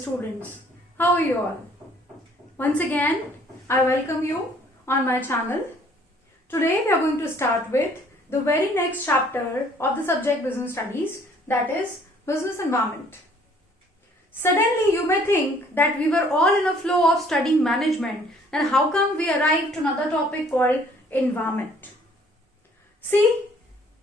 students. How are you all? Once again, I welcome you on my channel. Today we are going to start with the very next chapter of the subject Business Studies, that is Business Environment. Suddenly you may think that we were all in a flow of studying management, and how come we arrived to another topic called environment. See,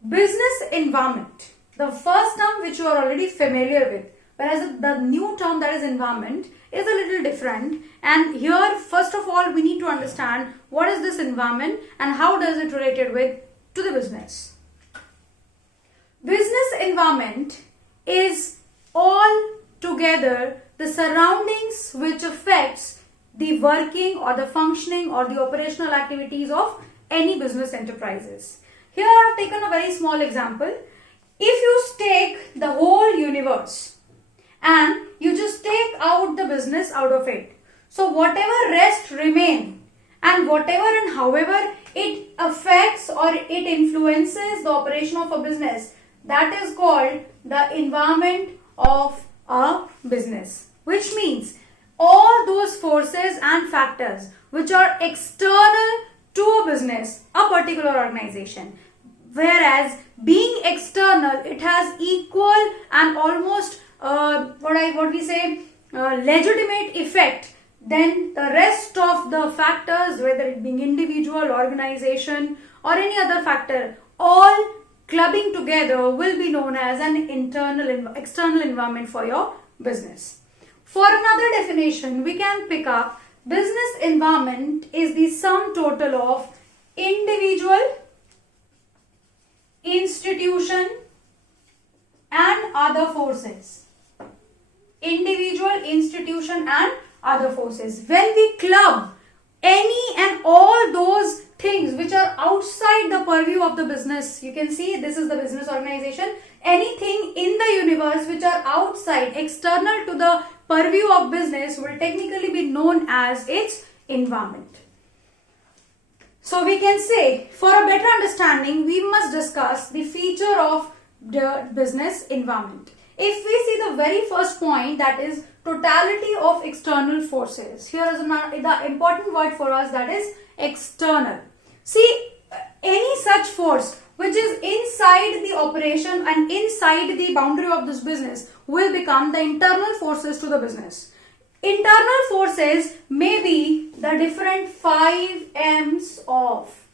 business environment, the first term which you are already familiar with, whereas the new term, that is environment, is a little different. And here first of all we need to understand what is this environment and how does it related with to the business. Business environment is all together the surroundings which affects the working or the functioning or the operational activities of any business enterprises. Here I have taken a very small example. If you take the whole universe and you just take out the business out of it, so whatever rest remain and whatever and however it affects or it influences the operation of a business, that is called the environment of a business, which means all those forces and factors which are external to a business, a particular organization. Whereas being external, it has equal and almost legitimate effect than the rest of the factors, whether it being individual, organization or any other factor, all clubbing together will be known as an external environment for your business. For another definition, we can pick up business environment is the sum total of individual, institution and other forces. Individual, institution and other forces. When we club any and all those things which are outside the purview of the business, you can see this is the business organization, anything in the universe which are outside, external to the purview of business will technically be known as its environment. So we can say, for a better understanding, we must discuss the feature of the business environment. If we see the very first point, that is totality of external forces. Here is the important word for us, that is external. See, any such force which is inside the operation and inside the boundary of this business will become the internal forces to the business. Internal forces may be the different 5 M's of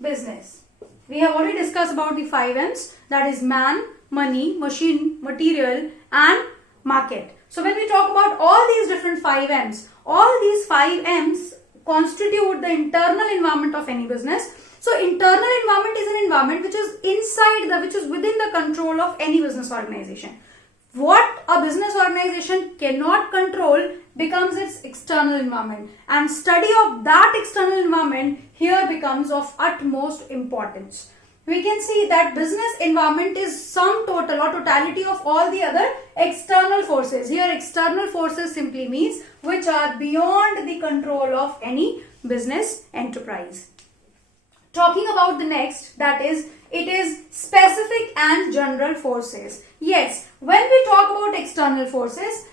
business. We have already discussed about the 5 M's, that is man, money, machine, material and market. So when we talk about all these different 5 M's, all these 5 M's constitute the internal environment of any business. So internal environment is an environment which is which is within the control of any business organization. What a business organization cannot control becomes its external environment, and study of that external environment here becomes of utmost importance. We can see that business environment is sum total or totality of all the other external forces. Here external forces simply means which are beyond the control of any business enterprise. Talking about the next, that is, it is specific and general forces. Yes, when we talk about external forces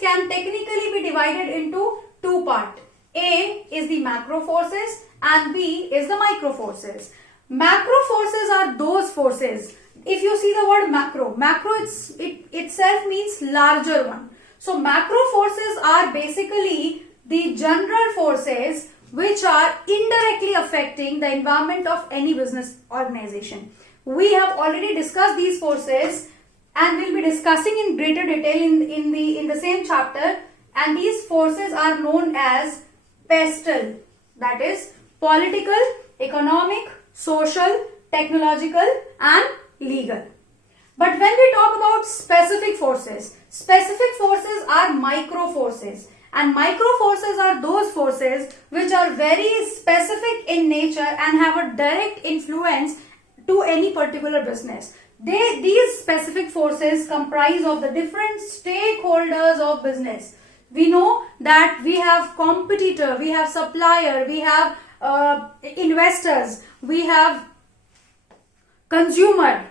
can technically be divided into two parts. A is the macro forces and B is the micro forces. Macro forces are those forces. If you see the word macro itself means larger one. So macro forces are basically the general forces which are indirectly affecting the environment of any business organization. We have already discussed these forces and we'll be discussing in greater detail in the same chapter, and these forces are known as PESTLE, that is political, economic, social, technological and legal. But when we talk about specific forces are micro forces, and micro forces are those forces which are very specific in nature and have a direct influence to any particular business. These specific forces comprise of the different stakeholders of business. We know that we have competitor, we have supplier, we have investors, we have consumer,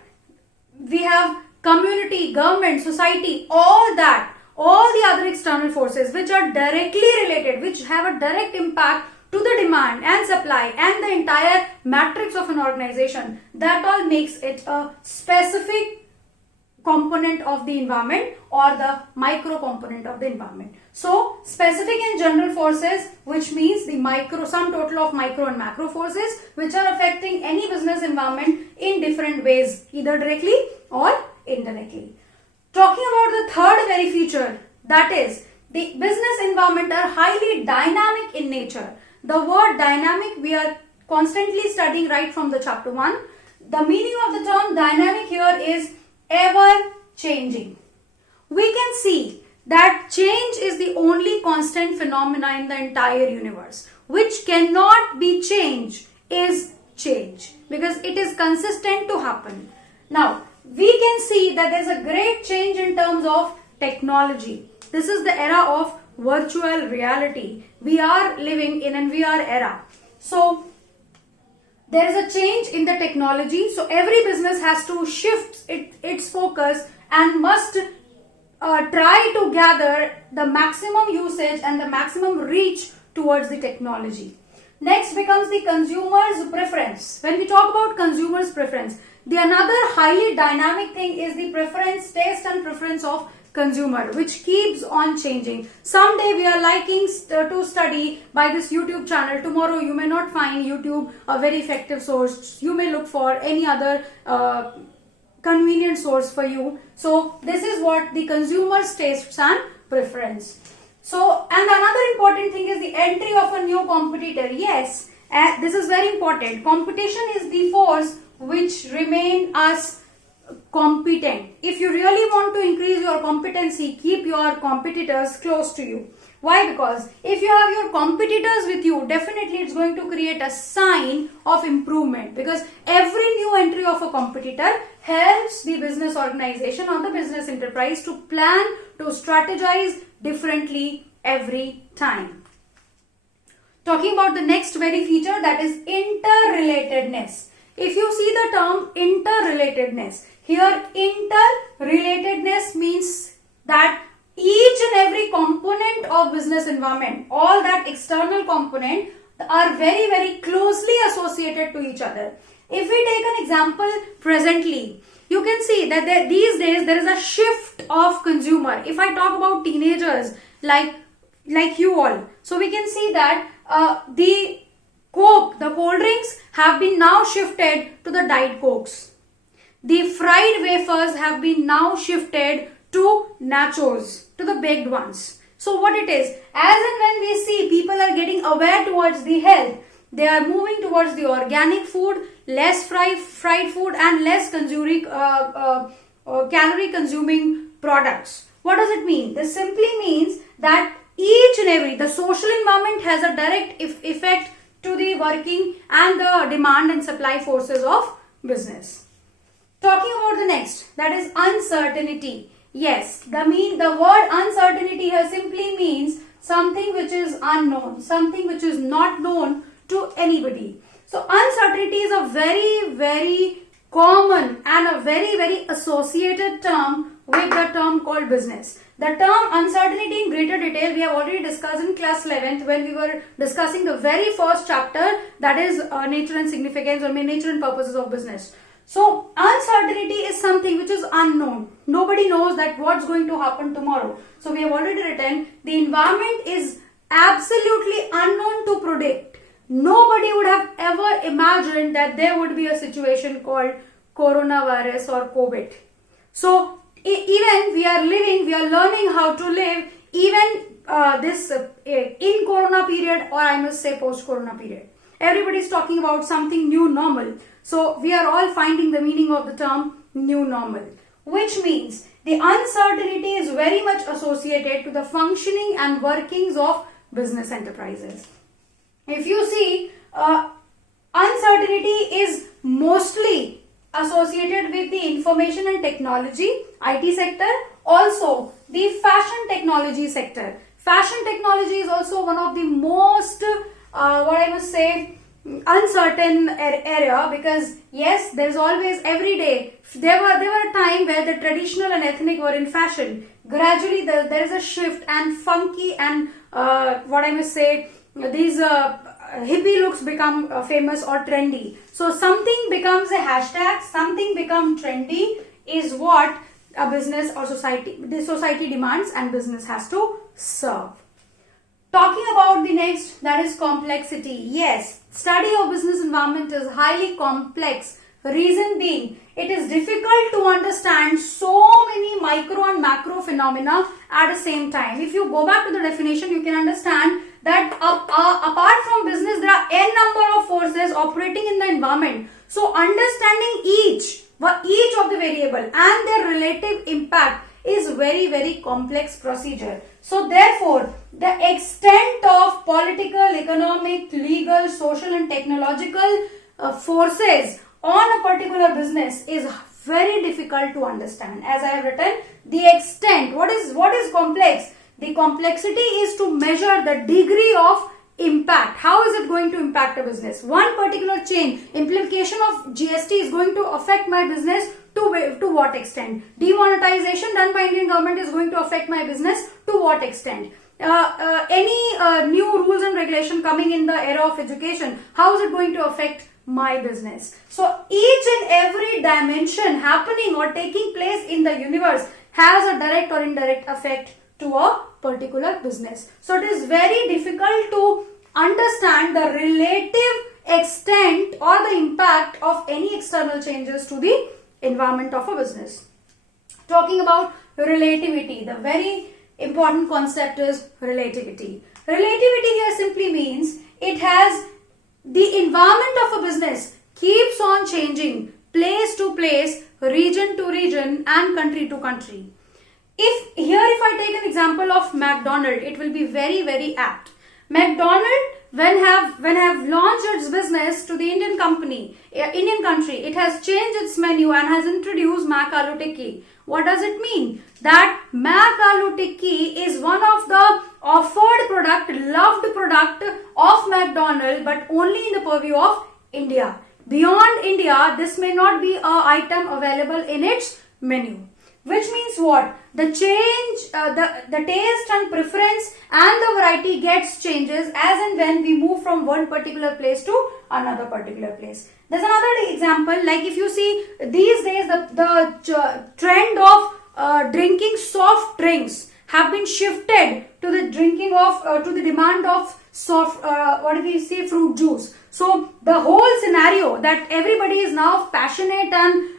we have community, government, society, all all the other external forces which are directly related, which have a direct impact to the demand and supply and the entire matrix of an organization, that all makes it a specific component of the environment or the micro component of the environment. So specific and general forces, which means the sum total of micro and macro forces which are affecting any business environment in different ways, either directly or indirectly. Talking about the third very feature, that is the business environment are highly dynamic in nature. The word dynamic we are constantly studying right from the chapter 1. The meaning of the term dynamic here is ever changing. We can see that change is the only constant phenomena in the entire universe. Which cannot be changed is change, because it is consistent to happen. Now, we can see that there is a great change in terms of technology. This is the era of virtual reality. We are living in an VR era. So, there is a change in the technology. So, every business has to shift its focus and must try to gather the maximum usage and the maximum reach towards the technology. Next becomes the consumer's preference. When we talk about consumer's preference, the another highly dynamic thing is the preference, taste and preference of consumer, which keeps on changing. Someday we are liking to study by this YouTube channel. Tomorrow you may not find YouTube a very effective source. You may look for any other convenient source for you. So this is what the consumer's tastes and preference. So, and another important thing is the entry of a new competitor. Yes, this is very important. Competition is the force which remain us competent. If you really want to increase your competency, keep your competitors close to you. Why? Because if you have your competitors with you, definitely it's going to create a sign of improvement, because every new entry of a competitor helps the business organization or the business enterprise to plan, to strategize differently every time. Talking about the next very feature, that is interrelatedness. If you see the term interrelatedness, here interrelatedness means that each and every component of business environment, all that external component are very, very closely associated to each other. If we take an example presently, you can see that these days there is a shift of consumer. If I talk about teenagers like you all, so we can see that the Coke, the cold drinks have been now shifted to the Diet Cokes. The fried wafers have been now shifted to nachos, to the baked ones. So what it is, as and when we see people are getting aware towards the health, they are moving towards the organic food, less fried food and less calorie consuming products. What does it mean? This simply means that each and every, the social environment has a direct effect to the working and the demand and supply forces of business. Talking about the next, that is uncertainty. Yes, the word uncertainty here simply means something which is unknown, something which is not known to anybody. So uncertainty is a very, very common and a very, very associated term with the term called business. The term uncertainty in greater detail we have already discussed in class 11th when we were discussing the very first chapter, that is nature and significance, or nature and purposes of business. So uncertainty is something which is unknown. Nobody knows that what's going to happen tomorrow. So we have already written the environment is absolutely unknown to predict. Nobody would have ever imagined that there would be a situation called coronavirus or COVID. So even we are learning how to live even in corona period, or I must say post corona period. Everybody is talking about something new normal. So we are all finding the meaning of the term new normal, which means the uncertainty is very much associated to the functioning and workings of business enterprises. If you see, uncertainty is mostly associated with the information and technology, IT sector, also the fashion technology sector. Fashion technology is also one of the most, uncertain area, because yes, there's always, every day there were a time where the traditional and ethnic were in fashion. Gradually there is a shift, and funky and what I must say, these hippie looks become famous or trendy. So something becomes a hashtag, something becomes trendy, is what a business or the society demands, and business has to serve. Talking about the next, that is complexity. Yes, study of business environment is highly complex. Reason being, it is difficult to understand so many micro and macro phenomena at the same time. If you go back to the definition, you can understand that apart from business, there are n number of forces operating in the environment. So understanding each of the variable and their relative impact is very, very complex procedure. So therefore, the extent of political, economic, legal, social and technological forces on a particular business is very difficult to understand. As I have written, the extent, what is complex? The complexity is to measure the degree of impact. How is it going to impact a business? One particular change, implication of GST is going to affect my business to what extent? Demonetization done by Indian government is going to affect my business to what extent? Any new rules and regulation coming in the era of education, how is it going to affect my business? So each and every dimension happening or taking place in the universe has a direct or indirect effect to a particular business. So it is very difficult to understand the relative extent or the impact of any external changes to the environment of a business. Talking about relativity, the very important concept is relativity. Relativity here simply means it has the environment of a business keeps on changing place to place, region to region and country to country. If I take an example of McDonald, it will be very, very apt. McDonald, when have launched its business to the Indian country, it has changed its menu and has introduced Mac Aloo Tikki. What does it mean? That Mac Aloo Tikki is one of the offered product, loved product of McDonald, but only in the purview of India. Beyond India, this may not be an item available in its menu. Which means what? The change, the taste and preference and the variety gets changes as and when we move from one particular place to another particular place. There's another example, like if you see these days the trend of drinking soft drinks have been shifted to the drinking of to the demand of soft fruit juice. So the whole scenario that everybody is now passionate and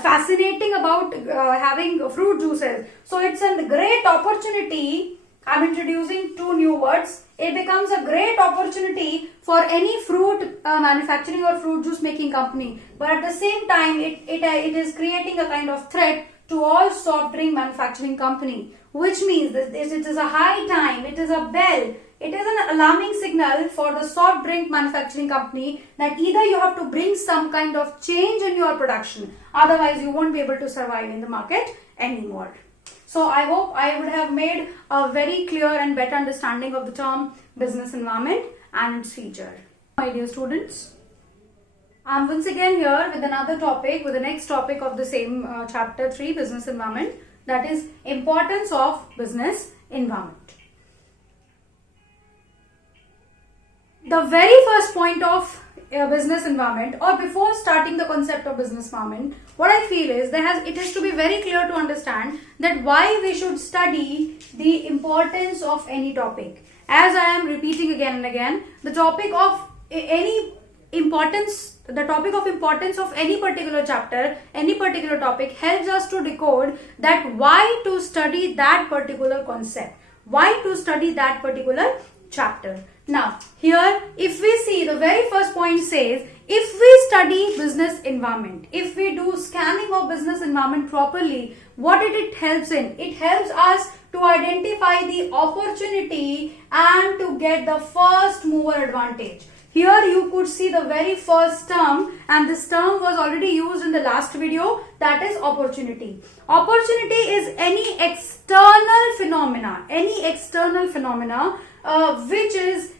fascinating about having fruit juices. So it's a great opportunity. I'm introducing two new words. It becomes a great opportunity for any fruit manufacturing or fruit juice making company. But at the same time, it is creating a kind of threat to all soft drink manufacturing company. Which means that it is a high time, it is a bell, it is an alarming signal for the soft drink manufacturing company that either you have to bring some kind of change in your production, otherwise you won't be able to survive in the market anymore. So I hope I would have made a very clear and better understanding of the term business environment and its feature. My dear students, I'm once again here with another topic, with the next topic of the same chapter 3, business environment, that is importance of business environment. The very first point of business environment, or before starting the concept of business environment, what I feel is it has to be very clear to understand that why we should study the importance of any topic. As I am repeating again and again, the topic of importance of any particular chapter, any particular topic helps us to decode that why to study that particular concept, why to study that particular chapter. Now, here, if we see, the very first point says, if we study business environment, if we do scanning of business environment properly, what it helps in? It helps us to identify the opportunity and to get the first mover advantage. Here you could see the very first term, and this term was already used in the last video, that is opportunity. Opportunity is any external phenomena which is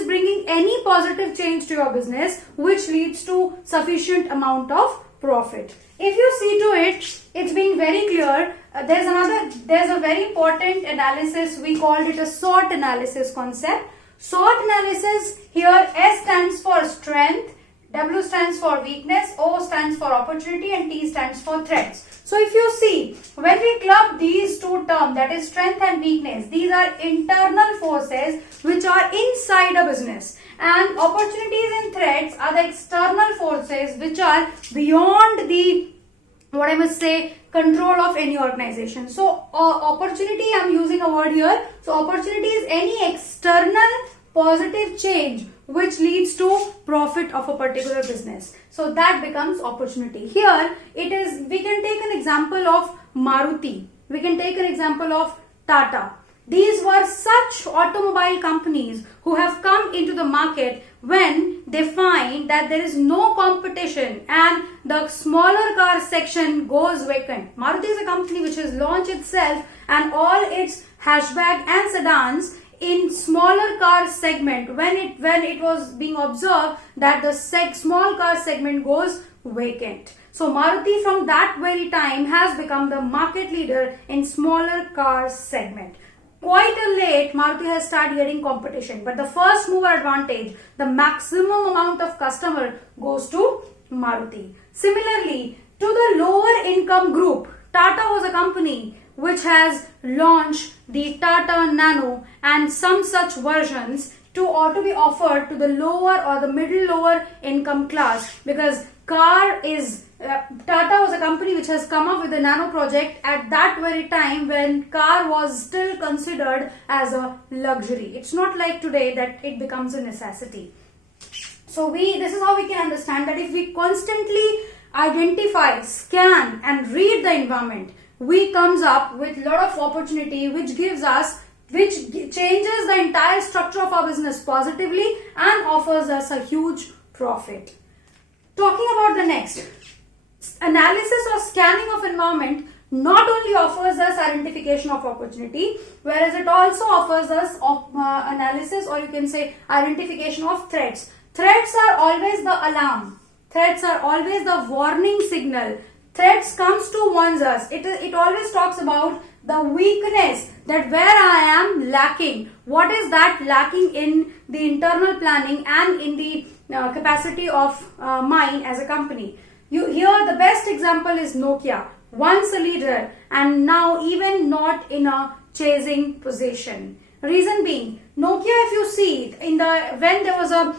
is bringing any positive change to your business, which leads to sufficient amount of profit. If you see to it, it's being very clear. There's a very important analysis. We called it a SWOT analysis concept. SWOT analysis here, S stands for strength, W stands for weakness, O stands for opportunity, and T stands for threats. So if you see, when we club these two terms, that is strength and weakness, these are internal forces which are inside a business, and opportunities and threats are the external forces which are beyond the, what I must say, control of any organization. So opportunity, I'm using a word here. So opportunity is any external positive change which leads to profit of a particular business. So that becomes opportunity. Here it is, we can take an example of Maruti. We can take an example of Tata. These were such automobile companies who have come into the market when they find that there is no competition and the smaller car section goes vacant. Maruti is a company which has launched itself and all its hatchback and sedans in smaller car segment when it was being observed that the small car segment goes vacant. So Maruti from that very time has become the market leader in smaller car segment. Quite a late, Maruti has started getting competition, but the first mover advantage, the maximum amount of customer goes to Maruti. Similarly, to the lower income group, Tata was a company which has launched the Tata Nano and some such versions to be offered to the lower or the middle lower income class, because car is Tata was a company which has come up with the Nano project at that very time when car was still considered as a luxury. It's not like today that it becomes a necessity. So this is how we can understand that if we constantly identify, scan and read the environment, we comes up with a lot of opportunity which changes the entire structure of our business positively and offers us a huge profit. Talking about the next, analysis or scanning of environment not only offers us identification of opportunity, whereas it also offers us analysis, or you can say identification of threats. Threats are always the alarm. Threats are always the warning signal. Threats comes to warn us. It always talks about the weakness, that where I am lacking. What is that lacking in the internal planning and in the capacity of mine as a company. Here the best example is Nokia, once a leader and now even not in a chasing position. Reason being, Nokia, if you see, when there was a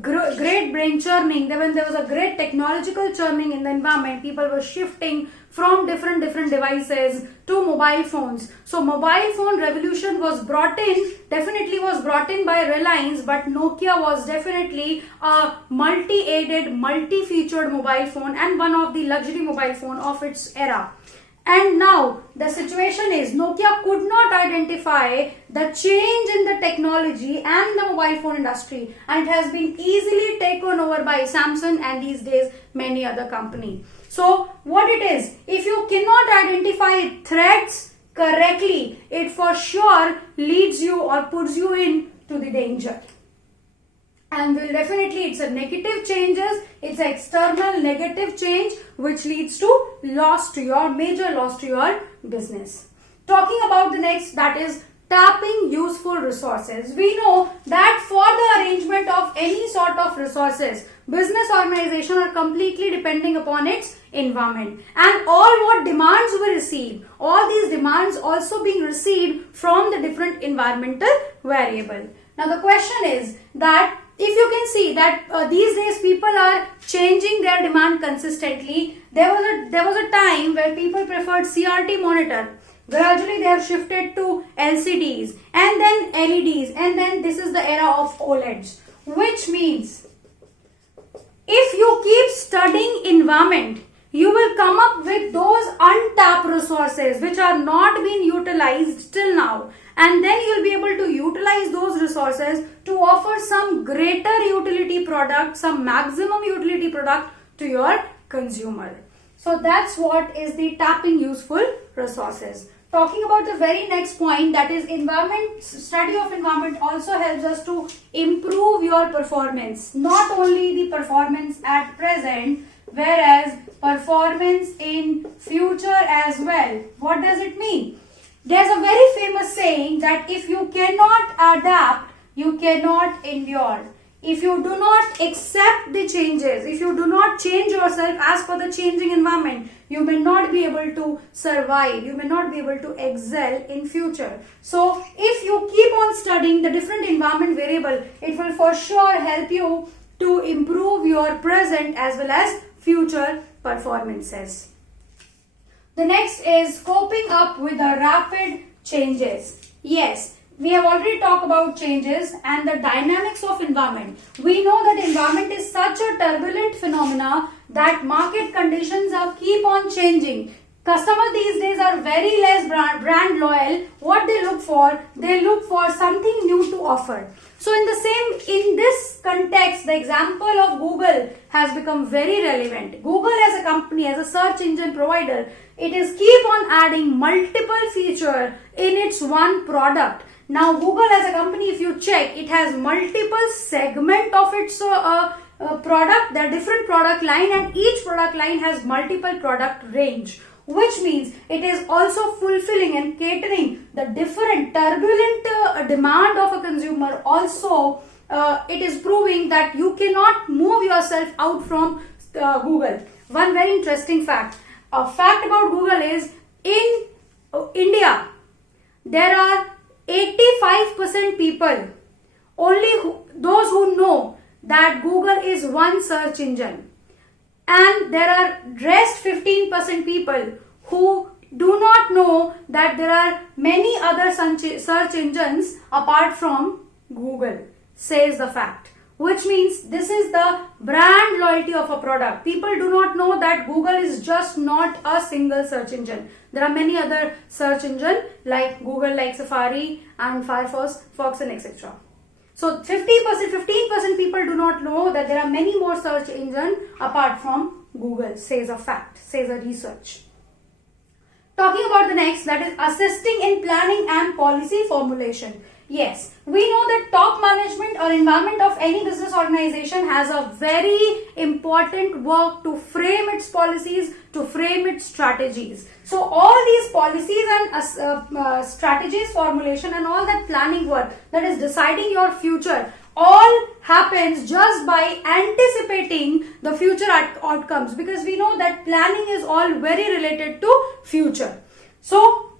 great brain churning, when there was a great technological churning in the environment, people were shifting from different devices to mobile phones. So mobile phone revolution was brought in by Reliance, but Nokia was definitely a multi-aided, multi-featured mobile phone and one of the luxury mobile phone of its era. And now the situation is Nokia could not identify the change in the technology and the mobile phone industry, and it has been easily taken over by Samsung and these days many other companies. So what it is, if you cannot identify threats correctly, it for sure leads you or puts you into the danger. And will definitely, it's a negative changes, it's an external negative change which leads to major loss to your business. Talking about the next, that is tapping useful resources. We know that for the arrangement of any sort of resources, business organization are completely depending upon its environment, and all what demands we receive, all these demands also being received from the different environmental variable. Now the question is that if you can see that these days people are changing their demand consistently. There was a time where people preferred CRT monitor. Gradually they have shifted to LCDs and then LEDs, and then this is the era of OLEDs, which means if you keep studying environment, you will come up with those untapped resources which are not being utilized till now, and then you will be able to utilize those resources to offer some greater utility product, some maximum utility product to your consumer. So that's what is the tapping useful resources. talking about the very next point, that is environment. Study of environment also helps us to improve your performance. Not only the performance at present, whereas performance in future as well. What does it mean? There's a very famous saying that if you cannot adapt, you cannot endure. If you do not accept the changes, if you do not change yourself as per the changing environment, you may not be able to survive, you may not be able to excel in future. So if you keep on studying the different environment variable, it will for sure help you to improve your present as well as future performances. The next is coping up with the rapid changes. Yes, we have already talked about changes and the dynamics of environment. We know that environment is such a turbulent phenomena that market conditions keep on changing. Customers these days are very less brand loyal. What they look for something new to offer. So in this context, the example of Google has become very relevant. Google as a company, as a search engine provider, it is keep on adding multiple features in its one product. Now Google as a company, if you check, it has multiple segment of its product. There are different product line and each product line has multiple product range, which means it is also fulfilling and catering the different turbulent demand of a consumer. Also, it is proving that you cannot move yourself out from Google. One very interesting fact. A fact about Google is in India, there are 85% people, those who know that Google is one search engine, and there are rest 15% people who do not know that there are many other search engines apart from Google, says the fact. Which means this is the brand loyalty of a product. People do not know that Google is just not a single search engine. There are many other search engines like Google, like Safari and Firefox, Fox and etc. So 15% people do not know that there are many more search engines apart from Google, says a fact, says a research. Talking about the next, that is assisting in planning and policy formulation. Yes, we know that top management or environment of any business organization has a very important work to frame its policies, to frame its strategies. So all these policies and strategies formulation and all that planning work, that is deciding your future, all happens just by anticipating the future outcomes, because we know that planning is all very related to future. So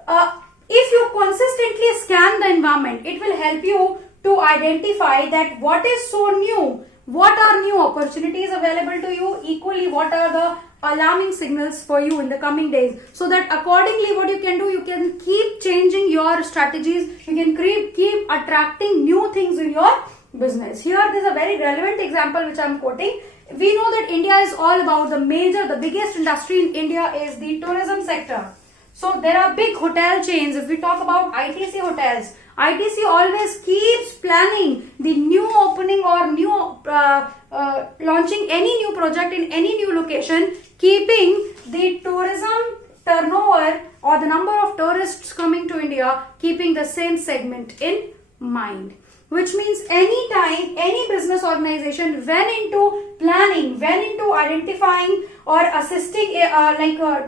if you consistently scan the environment, it will help you to identify that what is so new, what are new opportunities available to you, equally what are the alarming signals for you in the coming days, so that accordingly what you can do, you can keep changing your strategies, you can keep attracting new things in your business. Here there is a very relevant example which I am quoting. We know that India is all about the biggest industry in India is the tourism sector. So there are big hotel chains. If we talk about ITC hotels, ITC always keeps planning the new opening or new launching any new project in any new location, keeping the tourism turnover or the number of tourists coming to India, keeping the same segment in mind. Which means anytime any business organization went into planning, went into identifying or assisting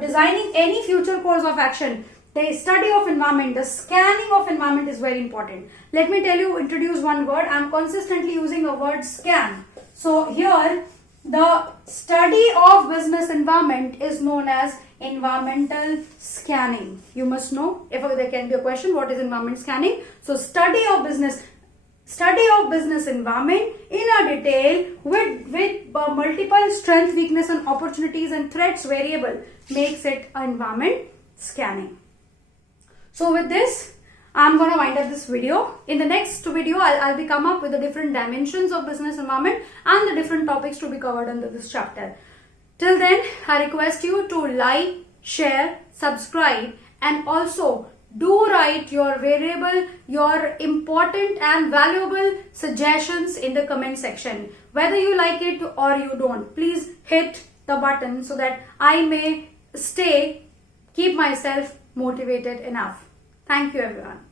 designing any future course of action, the study of environment, the scanning of environment is very important. Let me introduce one word. I am consistently using the word scan. So here the study of business environment is known as environmental scanning. You must know, if there can be a question, what is environment scanning? So study of business environment in a detail with multiple strength, weakness and opportunities and threats variable makes it environment scanning. So with this, I'm going to wind up this video. In the next video, I'll be come up with the different dimensions of business environment and the different topics to be covered under this chapter. Till then, I request you to like, share, subscribe and also do write your variable, your important and valuable suggestions in the comment section. Whether you like it or you don't, please hit the button so that I may keep myself motivated enough. Thank you everyone.